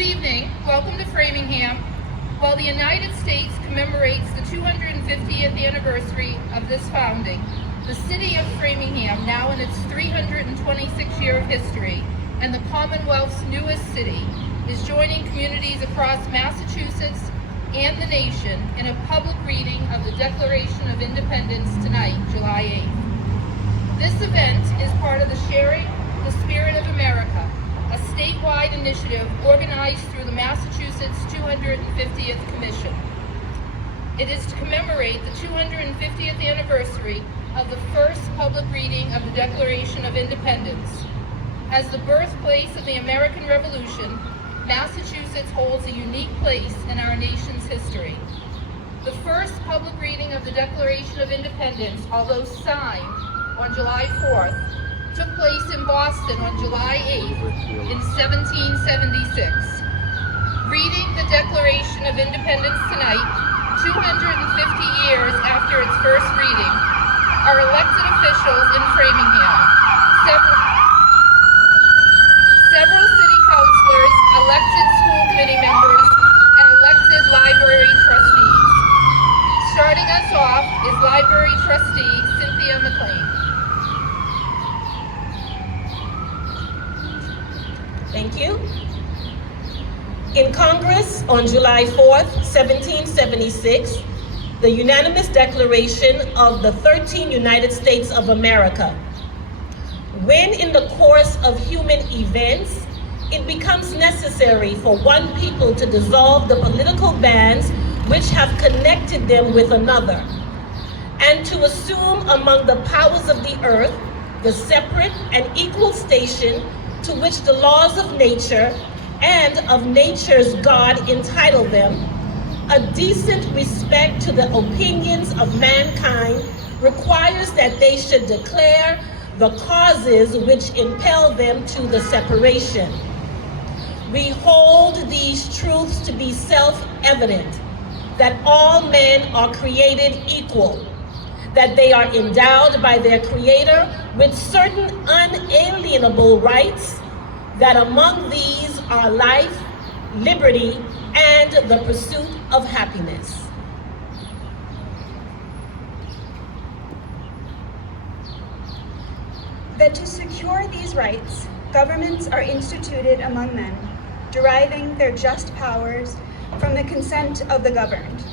Good evening. Welcome to Framingham. While the United States commemorates the 250th anniversary of this founding, the city of Framingham, now in its 326th year of history, and the Commonwealth's newest city, is joining communities across Massachusetts and the nation in a public reading of the Declaration of Independence tonight, July 8th. This event is part of the Sharing the Spirit of America, a statewide initiative organized through the Massachusetts 250th Commission. It is to commemorate the 250th anniversary of the first public reading of the Declaration of Independence. As the birthplace of the American Revolution, Massachusetts holds a unique place in our nation's history. The first public reading of the Declaration of Independence, although signed on July 4th, took place in Boston on July 8th in 1776. Reading the Declaration of Independence tonight, 250 years after its first reading, our elected officials in Framingham, several city councilors, elected school committee members, and elected library trustees. Starting us off is Library Trustee Cynthia McLean. Thank you. In Congress on July 4th, 1776, the unanimous declaration of the 13 United States of America. When in the course of human events, it becomes necessary for one people to dissolve the political bands which have connected them with another, and to assume among the powers of the earth the separate and equal station to which the laws of nature and of nature's God entitle them, a decent respect to the opinions of mankind requires that they should declare the causes which impel them to the separation. We hold these truths to be self-evident, that all men are created equal, that they are endowed by their Creator with certain unalienable rights, that among these are life, liberty, and the pursuit of happiness. That to secure these rights, governments are instituted among men, deriving their just powers from the consent of the governed.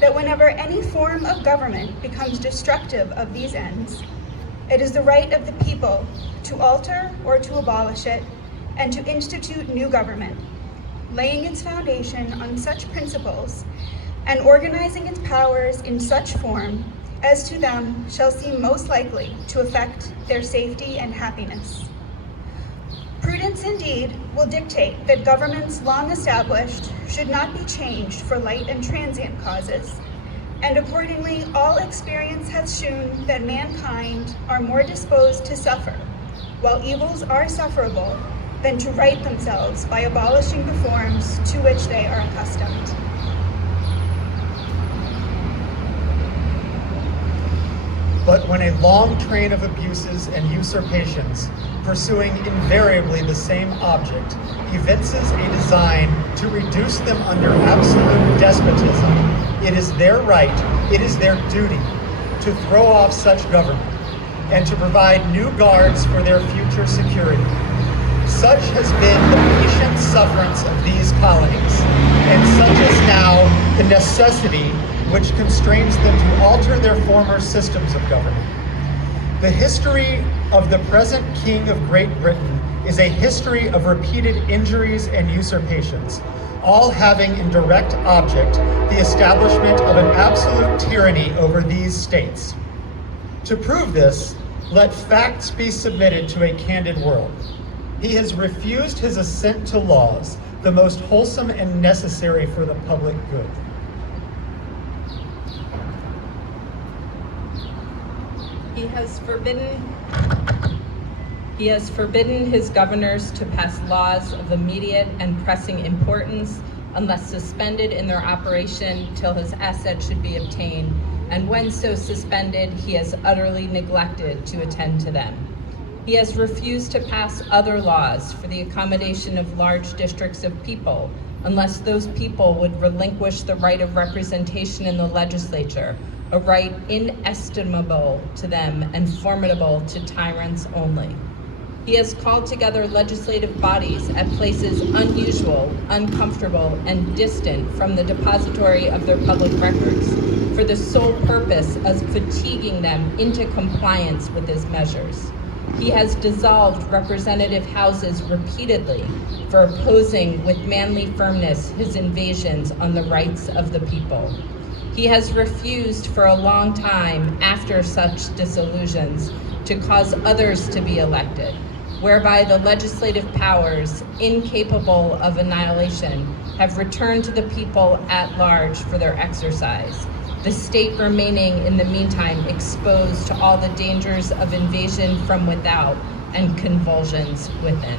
That whenever any form of government becomes destructive of these ends, it is the right of the people to alter or to abolish it, and to institute new government, laying its foundation on such principles and organizing its powers in such form as to them shall seem most likely to affect their safety and happiness. Prudence indeed will dictate that governments long established should not be changed for light and transient causes, and accordingly all experience has shewn that mankind are more disposed to suffer, while evils are sufferable, than to right themselves by abolishing the forms to which they are accustomed. But when a long train of abuses and usurpations, pursuing invariably the same object, evinces a design to reduce them under absolute despotism, it is their right, it is their duty to throw off such government and to provide new guards for their future security. Such has been the patient sufferance of these colonies, and such is now the necessity which constrains them to alter their former systems of government. The history of the present King of Great Britain is a history of repeated injuries and usurpations, all having in direct object the establishment of an absolute tyranny over these states. To prove this, let facts be submitted to a candid world. He has refused his assent to laws, the most wholesome and necessary for the public good. He has forbidden his governors to pass laws of immediate and pressing importance unless suspended in their operation till his assent should be obtained, and when so suspended, he has utterly neglected to attend to them. He has refused to pass other laws for the accommodation of large districts of people unless those people would relinquish the right of representation in the legislature, a right inestimable to them and formidable to tyrants only. He has called together legislative bodies at places unusual, uncomfortable, and distant from the depository of their public records for the sole purpose of fatiguing them into compliance with his measures. He has dissolved representative houses repeatedly for opposing with manly firmness his invasions on the rights of the people. He has refused for a long time after such dissolutions to cause others to be elected, whereby the legislative powers, incapable of annihilation, have returned to the people at large for their exercise, the state remaining in the meantime exposed to all the dangers of invasion from without and convulsions within.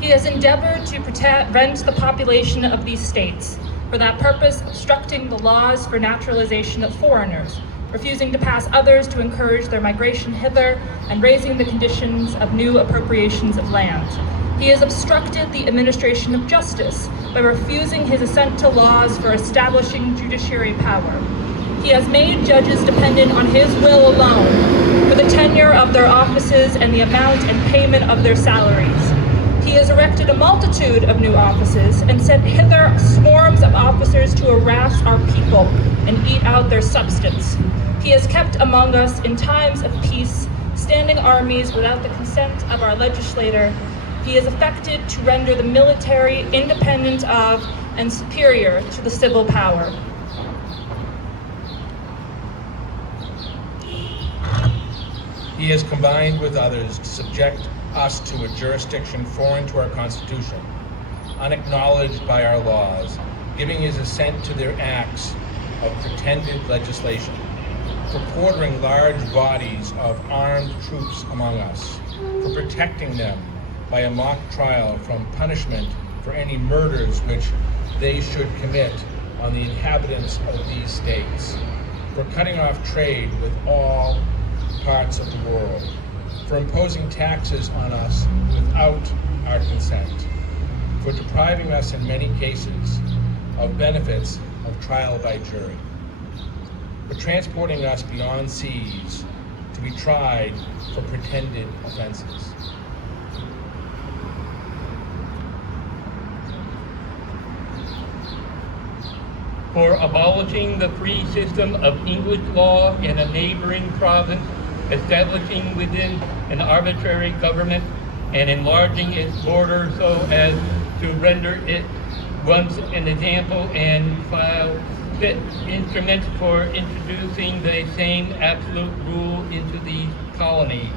He has endeavored to rend the population of these states, for that purpose obstructing the laws for naturalization of foreigners, refusing to pass others to encourage their migration hither, and raising the conditions of new appropriations of land. He has obstructed the administration of justice by refusing his assent to laws for establishing judiciary power. He has made judges dependent on his will alone for the tenure of their offices and the amount and payment of their salaries. He has erected a multitude of new offices and sent hither swarms of officers to harass our people and eat out their substance. He has kept among us in times of peace standing armies without the consent of our legislator. He has affected to render the military independent of and superior to the civil power. He has combined with others to subject us to a jurisdiction foreign to our Constitution, unacknowledged by our laws, giving his assent to their acts of pretended legislation, for quartering large bodies of armed troops among us, for protecting them by a mock trial from punishment for any murders which they should commit on the inhabitants of these states, for cutting off trade with all parts of the world, for imposing taxes on us without our consent, for depriving us in many cases of benefits of trial by jury, for transporting us beyond seas to be tried for pretended offenses. For abolishing the free system of English law in a neighboring province, establishing within an arbitrary government, and enlarging its border so as to render it once an example and file fit instruments for introducing the same absolute rule into these colonies,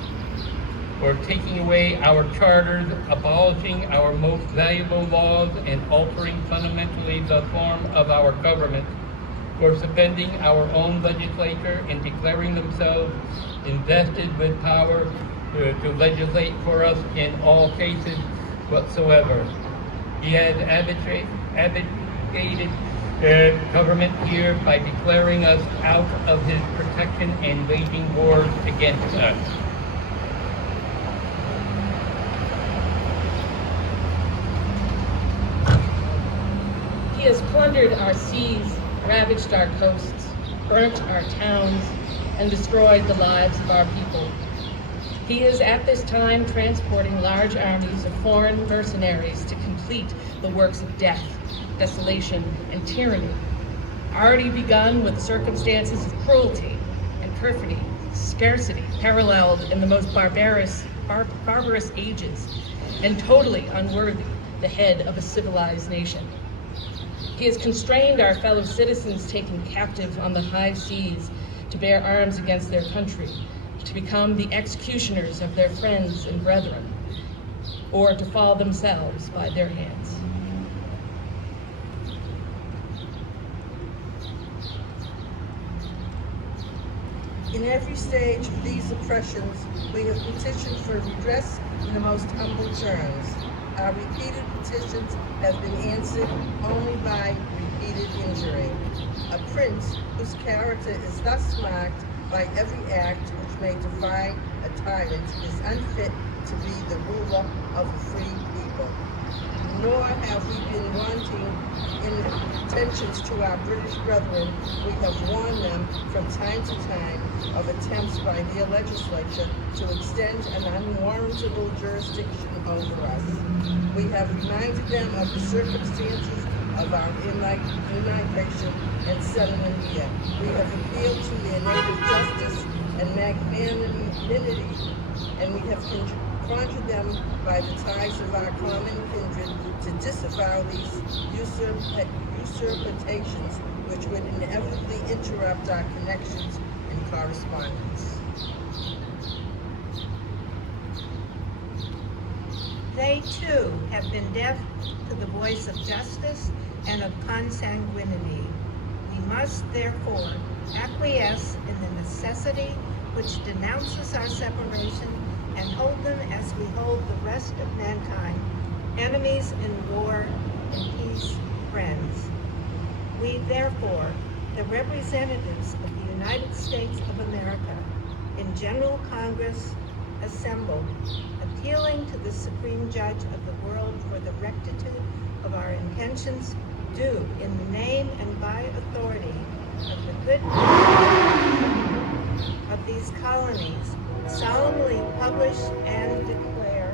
for taking away our charters, abolishing our most valuable laws, and altering fundamentally the form of our government, for suspending our own legislature and declaring themselves invested with power to legislate for us in all cases whatsoever. He has abdicated government here by declaring us out of his protection and waging wars against us. He has plundered our seas, ravaged our coasts, burnt our towns, and destroyed the lives of our people. He is at this time transporting large armies of foreign mercenaries to complete the works of death, desolation, and tyranny, already begun with circumstances of cruelty and perfidy, scarcity paralleled in the most barbarous ages, and totally unworthy the head of a civilized nation. He has constrained our fellow citizens taken captive on the high seas to bear arms against their country, to become the executioners of their friends and brethren, or to fall themselves by their hands. In every stage of these oppressions, we have petitioned for redress in the most humble terms. Our repeated petitions have been answered only by repeated injury. A prince whose character is thus marked by every act which may define a tyrant is unfit to be the ruler of a free people. Nor have we been wanting in attentions to our British brethren. We have warned them from time to time of attempts by their legislature to extend an unwarrantable jurisdiction over us. We have reminded them of the circumstances of our immigration and settlement here. We have appealed to their native justice and magnanimity, and we have confronted them by the ties of our common kindred to disavow these usurpations which would inevitably interrupt our connections and correspondence. They too have been deaf to the voice of justice and of consanguinity. We must therefore acquiesce in the necessity which denounces our separation and hold them as we hold the rest of mankind, enemies in war, in peace, friends. We therefore, the representatives of the United States of America, in General Congress assembled, appealing to the Supreme Judge of the world for the rectitude of our intentions, do, in the name and by authority of the good of these colonies, solemnly publish and declare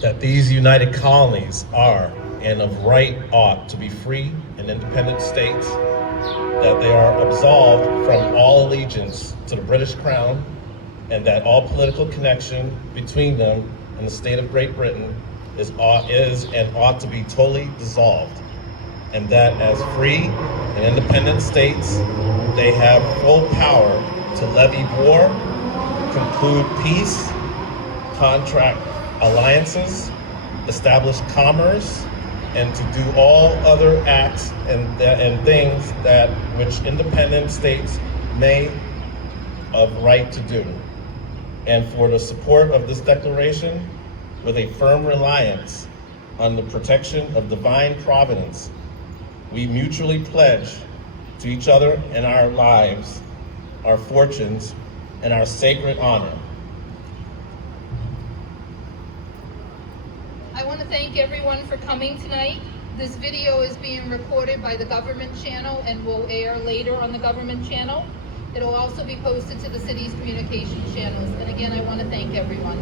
that these united colonies are and of right ought to be free and independent states, that they are absolved from all allegiance to the British Crown, and that all political connection between them and the state of Great Britain is and ought to be totally dissolved, and that as free and independent states, they have full power to levy war, conclude peace, contract alliances, establish commerce, and to do all other acts and things that which independent states may of right to do. And for the support of this declaration, with a firm reliance on the protection of divine providence, we mutually pledge to each other in our lives, our fortunes, and our sacred honor. I want to thank everyone for coming tonight. This video is being recorded by the government channel and will air later on the government channel. It will also be posted to the city's communications channels. And again, I want to thank everyone.